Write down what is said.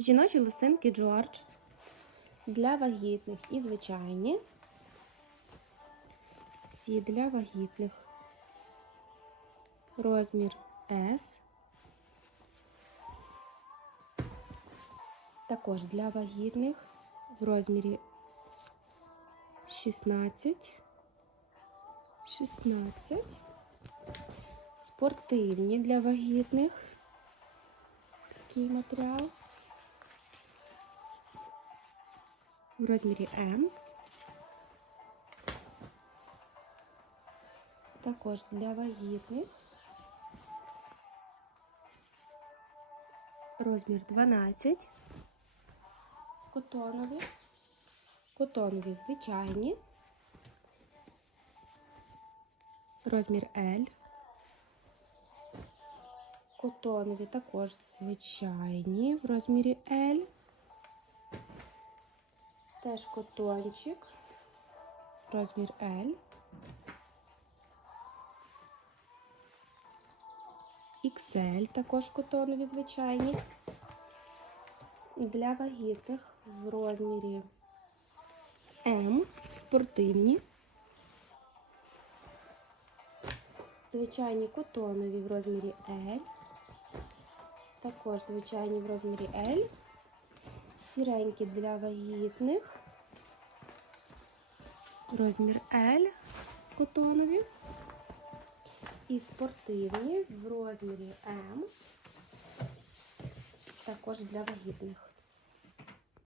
Жіночі лосинки Джордж для вагітних і звичайні. Ці для вагітних. Розмір S. Також для вагітних в розмірі 16. 16. Спортивні для вагітних. Такий матеріал. В розмірі М. Також для вагітних. Розмір 12. Котонові. Котонові звичайні. Розмір L. Котонові також звичайні в розмірі L. Теж котончик. Розмір L. XL також котонові звичайні. Для вагітних в розмірі М. Спортивні. Звичайні котонові в розмірі L. Також звичайні в розмірі L. Сіренькі для вагітних. Розмір L. Котонові. І спортивні в розмірі М. Також для вагітних.